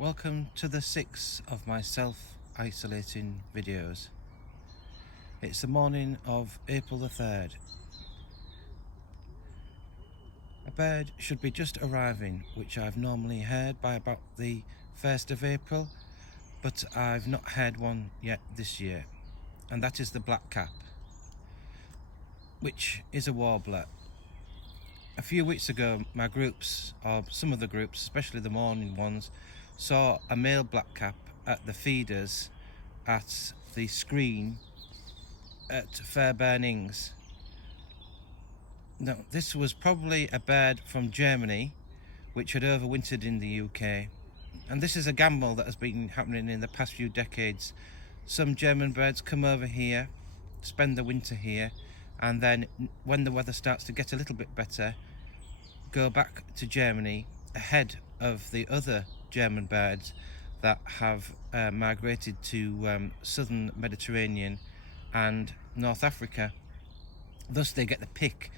Welcome to the 6th of my self-isolating videos. It's the morning of April the 3rd. A bird should be just arriving, which I've normally heard by about the 1st of April, but I've not heard one yet this year, and that is the blackcap, which is a warbler. A few weeks ago, my groups, or some of the groups, especially the morning ones, saw a male blackcap at the feeders at the screen at Fairbairn Ings. Now, this was probably a bird from Germany which had overwintered in the UK, and this is a gamble that has been happening in the past few decades. Some German birds come over here, spend the winter here, and then when the weather starts to get a little bit better, go back to Germany ahead of the other German birds that have migrated to southern Mediterranean and North Africa. Thus they get the pick,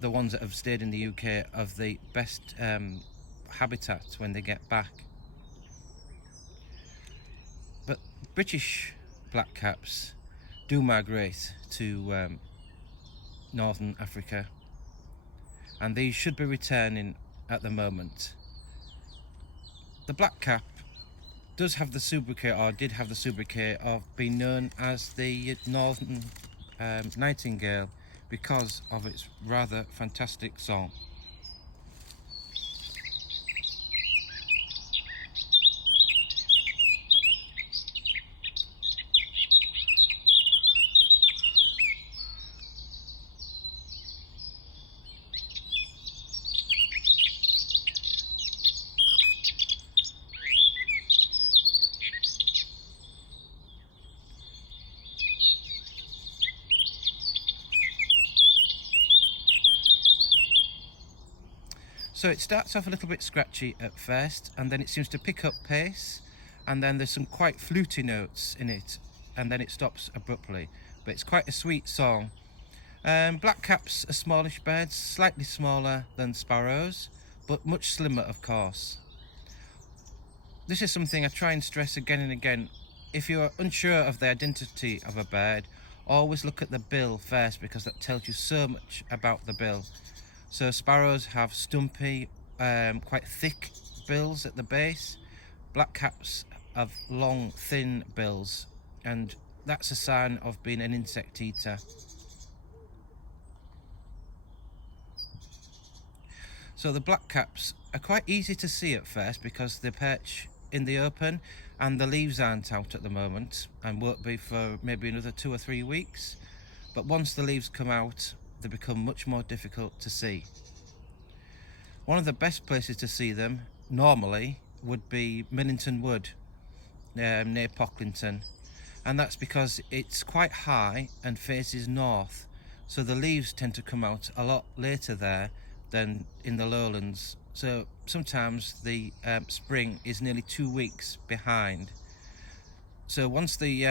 the ones that have stayed in the UK, of the best habitats when they get back. But British blackcaps do migrate to northern Africa, and these should be returning at the moment. The blackcap does have the sobriquet, or did have the sobriquet, of being known as the northern nightingale because of its rather fantastic song. So it starts off a little bit scratchy at first, and then it seems to pick up pace, and then there's some quite fluty notes in it, and then it stops abruptly. But it's quite a sweet song. Blackcaps are smallish birds, slightly smaller than sparrows, but much slimmer, of course. This is something I try and stress again and again. If you're unsure of the identity of a bird, always look at the bill first, because that tells you so much about the bill. So sparrows have stumpy, quite thick bills at the base. Blackcaps have long, thin bills, and that's a sign of being an insect eater. So the blackcaps are quite easy to see at first because they perch in the open, and the leaves aren't out at the moment and won't be for maybe another 2 or 3 weeks. But once the leaves come out, they become much more difficult to see. One of the best places to see them normally would be Millington Wood near Pocklington, and that's because it's quite high and faces north, so the leaves tend to come out a lot later there than in the lowlands. So sometimes the spring is nearly 2 weeks behind. So once the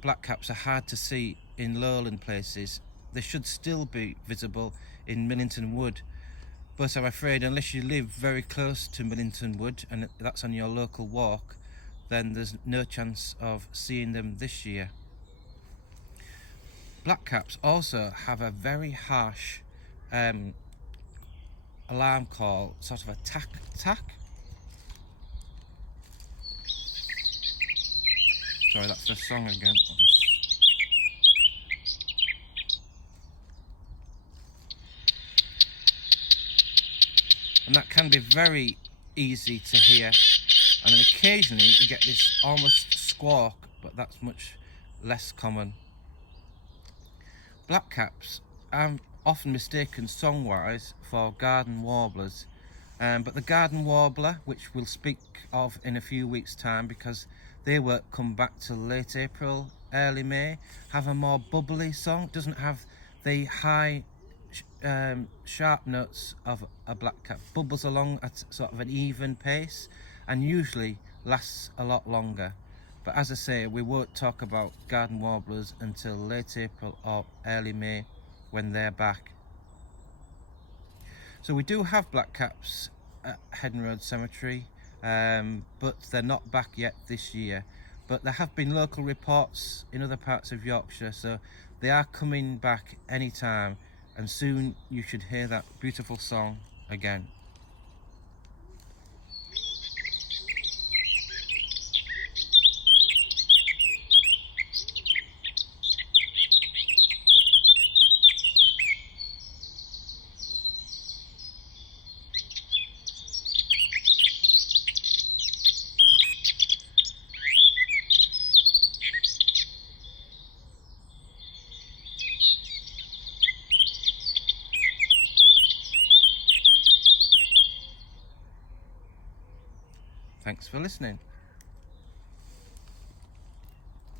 blackcaps are hard to see in lowland places, they should still be visible in Millington Wood. But I'm afraid unless you live very close to Millington Wood and that's on your local walk, then there's no chance of seeing them this year. Blackcaps also have a very harsh alarm call, sort of a tack. Sorry, that's the song again. And that can be very easy to hear, and then occasionally you get this almost squawk, but that's much less common. Blackcaps are often mistaken song-wise for garden warblers, but the garden warbler, which we'll speak of in a few weeks' time because they won't come back till late April, early May, have a more bubbly song. It doesn't have the high sharp notes of a blackcap, bubbles along at sort of an even pace and usually lasts a lot longer. But as I say, we won't talk about garden warblers until late April or early May when they're back. So we do have blackcaps at Headon Road Cemetery. but they're not back yet this year. But there have been local reports in other parts of Yorkshire, so they are coming back anytime, and soon you should hear that beautiful song again. Thanks for listening.